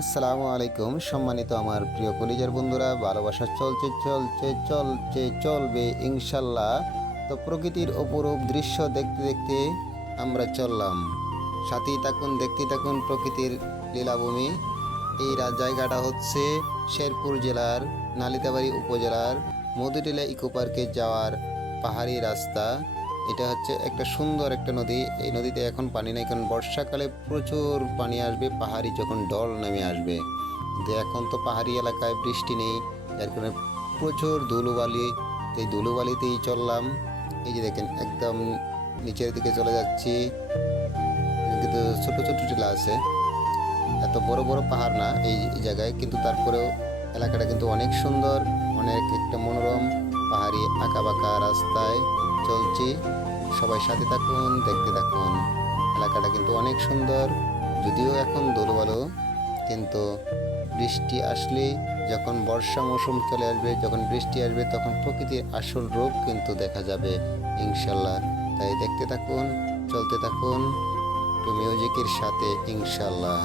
আসসালামু আলাইকুম সম্মানিত আমার প্রিয় কলিজার বন্ধুরা, ভালোবাসা চলছে চলছে চলছে চলবে ইনশাল্লাহ। তো প্রকৃতির অপরূপ দৃশ্য দেখতে দেখতে আমরা চললাম। সাথেই থাকুন, দেখতে থাকুন প্রকৃতির লীলাভূমি। এই জায়গাটা হচ্ছে শেরপুর জেলার নালিতাবাড়ি উপজেলার মধুটিলা ইকো পার্কে যাওয়ার পাহাড়ি রাস্তা। এটা হচ্ছে একটা সুন্দর একটা নদী। এই নদীতে এখন পানি নেই, কারণ বর্ষাকালে প্রচুর পানি আসবে পাহাড়ি যখন ঢল নেমে আসবে। কিন্তু এখন তো পাহাড়ি এলাকায় বৃষ্টি নেই, যার কারণে প্রচুর ধুলোবালি। এই ধুলোবালিতেই চললাম। এই যে দেখেন, একদম নিচের দিকে চলে যাচ্ছি, কিন্তু ছোট ছোট টিলা আছে, এত বড় বড় পাহাড় না এই জায়গায়, কিন্তু তারপরেও এলাকাটা কিন্তু অনেক সুন্দর, অনেক একটা মনোরম। পাহাড়ি আঁকা বাঁকা রাস্তায় চলছি। সবাই সাথে থাকুন, দেখতে থাকুন। এলাকাটা কিন্তু অনেক সুন্দর, যদিও এখন দুর্বলও, কিন্তু বৃষ্টি আসলে, যখন বর্ষা মৌসুম চলে আসবে, যখন বৃষ্টি আসবে, তখন প্রকৃতির আসল রূপ কিন্তু দেখা যাবে ইনশাল্লাহ। তাই দেখতে থাকুন, চলতে থাকুন একটু মিউজিকের সাথে ইনশাল্লাহ।